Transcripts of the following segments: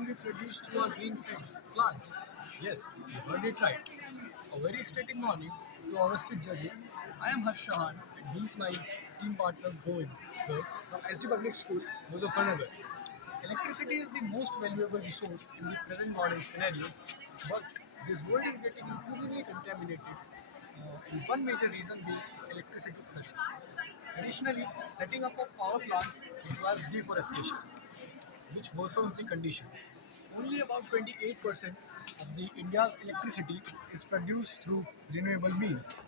can be produced through our green fields, plants. Yes, you heard it right. A very ecstatic morning to our street judges. I am Harsh Chauhan and he is my team partner Govind Garg from SD Public School, Muzaffarnagar. Electricity is the most valuable resource in the present modern scenario, but this world is getting increasingly contaminated, and one major reason being electricity production. Additionally, setting up of power plants requires deforestation, which worsens the condition. Only about 28% of the India's electricity is produced through renewable means,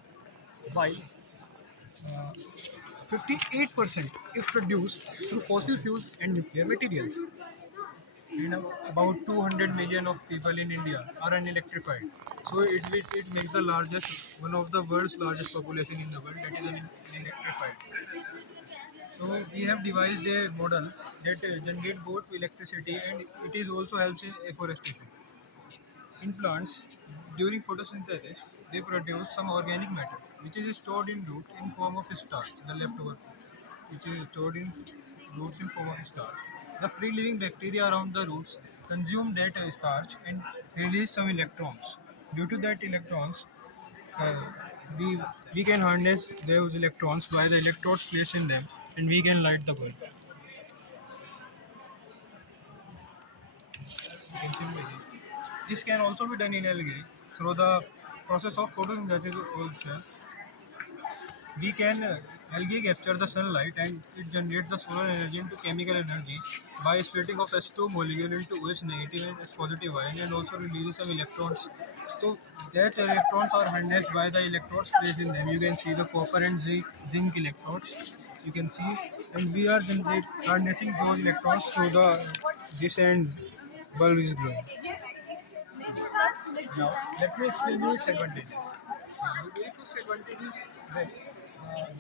while 58% is produced through fossil fuels and nuclear materials. And about 200 million of people in India are unelectrified. So it makes the one of the world's largest population in the world that is unelectrified. So we have devised a model that generate both electricity and it is also helps in afforestation. In plants, during photosynthesis, they produce some organic matter which is stored in roots in form of starch, the leftover which is stored in roots in form of starch. The free living bacteria around the roots consume that starch and release some electrons. Due to that electrons, uh, we we can harness those electrons by the electrodes placed in them, and we can light the bulb. This can also be done in algae through the process of photosynthesis also. We can algae capture the sunlight and it generates the solar energy into chemical energy by splitting of H2 molecule into OH negative and H positive ion and also releases some electrons. So that electrons are harnessed by the electrodes placed in them. You can see the copper and zinc electrodes. You can see, and we are harnessing those electrons through the this and bulb is glowing. Now, let me explain you its advantages. The very first advantage is that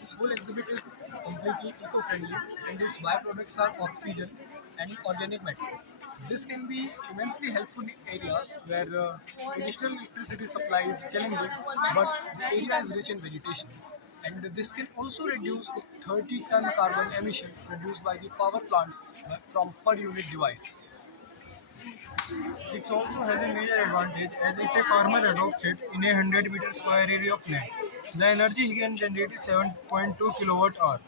this whole exhibit is completely eco-friendly and its byproducts are oxygen and organic matter. This can be immensely helpful in areas where traditional electricity supply is challenging, but the area is rich in vegetation. And this can also reduce the 30-ton carbon emission produced by the power plants from per unit device. It also has a major advantage as if a farmer adopts it in a 100-meter square area of land. The energy he can generate is 7.2 kilowatt hour.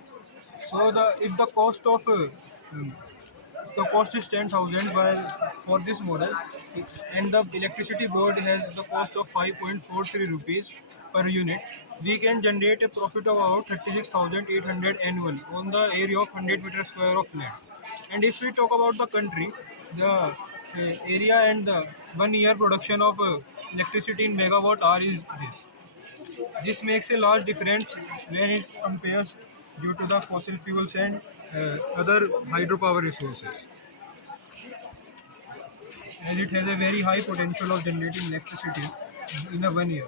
So um, the cost is 10,000 while for this model and the electricity board has the cost of 5.43 rupees per unit. We can generate a profit of about 36,800 annual on the area of 100-meter square of land. And if we talk about the country, the area and the 1 year production of electricity in megawatt hour is this. This makes a large difference when it compares due to the fossil fuels and other hydropower resources, and it has a very high potential of generating electricity in a 1 year.